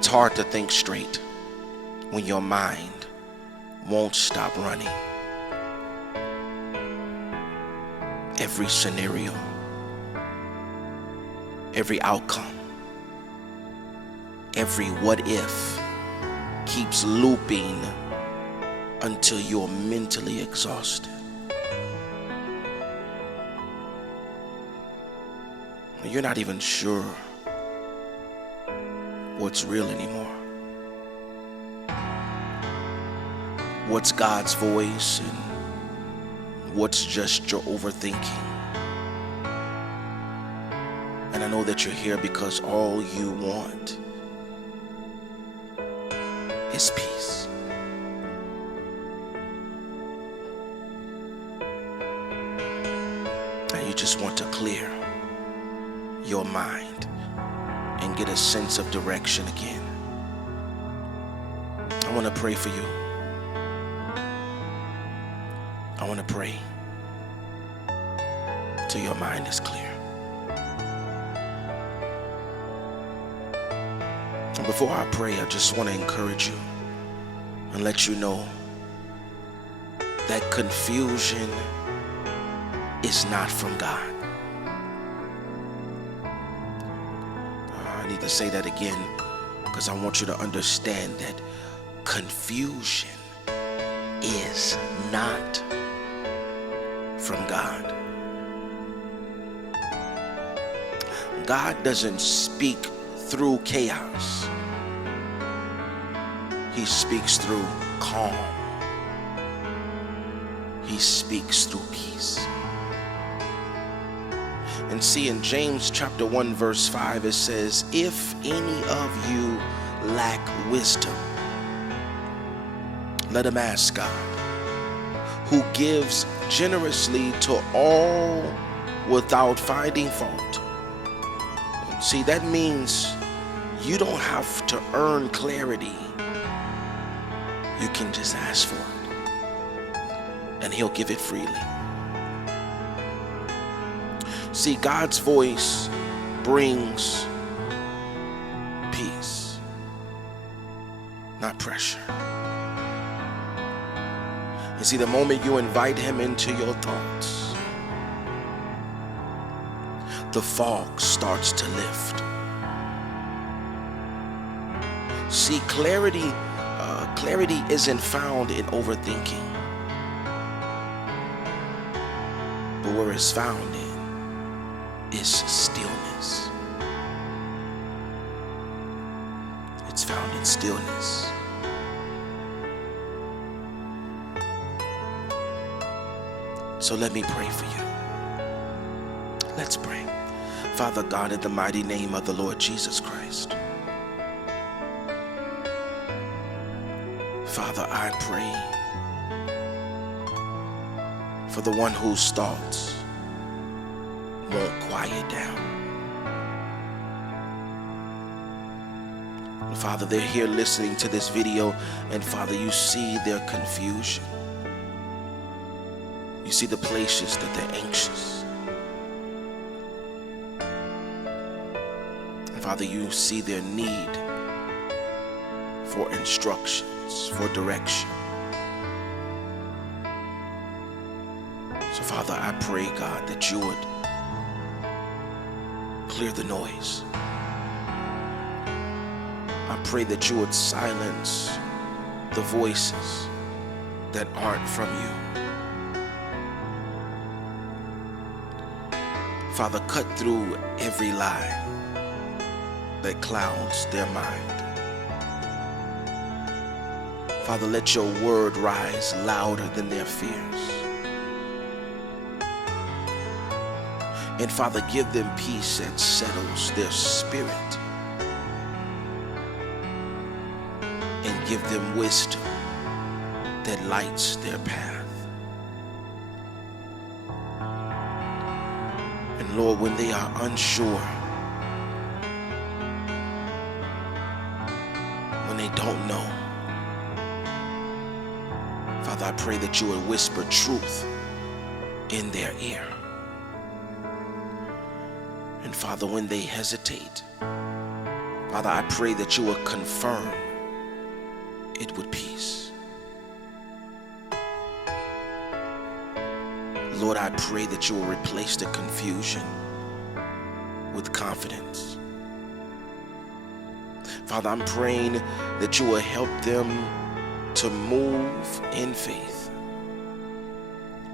It's hard to think straight when your mind won't stop running. Every scenario, every outcome, every what if keeps looping until you're mentally exhausted. You're not even sure what's real anymore. What's God's voice and what's just your overthinking. And I know that you're here because all you want is peace. And you just want to clear your mind and get a sense of direction again. I want to pray for you. I want to pray till your mind is clear. And before I pray, I just want to encourage you and let you know that confusion is not from God. I need to say that again because I want you to understand that confusion is not from God. God doesn't speak through chaos. He speaks through calm. He speaks through peace. And see, in James chapter 1 verse 5 it says, if any of you lack wisdom, let him ask God, who gives generously to all without finding fault. And see, that means you don't have to earn clarity. You can just ask for it, and he'll give it freely. See, God's voice brings peace, not pressure. You see, the moment you invite him into your thoughts, the fog starts to lift. See, clarity isn't found in overthinking, but where it's found in is stillness. It's found in stillness. So let me pray for you. Let's pray. Father God, in the mighty name of the Lord Jesus Christ. Father, I pray for the one whose thoughts won't quiet down. And Father, they're here listening to this video, and Father, you see their confusion. You see the places that they're anxious. And Father, you see their need for instructions, for direction. So Father, I pray, God, that you would clear the noise. I pray that you would silence the voices that aren't from you. Father, cut through every lie that clouds their mind. Father, let your word rise louder than their fears. And Father, give them peace that settles their spirit. And give them wisdom that lights their path. And Lord, when they are unsure, when they don't know, Father, I pray that you would whisper truth in their ear. And Father, when they hesitate, Father, I pray that you will confirm it with peace. Lord, I pray that you will replace the confusion with confidence. Father, I'm praying that you will help them to move in faith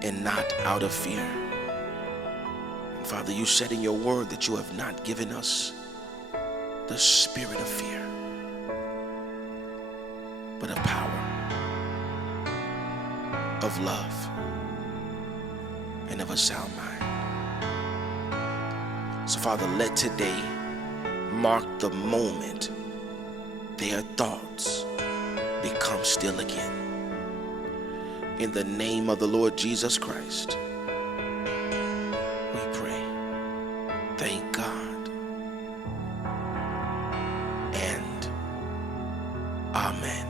and not out of fear. And Father, you said in your word that you have not given us the spirit of fear, but of power, of love, and of a sound mind. So Father, let today mark the moment their thoughts become still again. In the name of the Lord Jesus Christ, we pray. Thank God. And amen.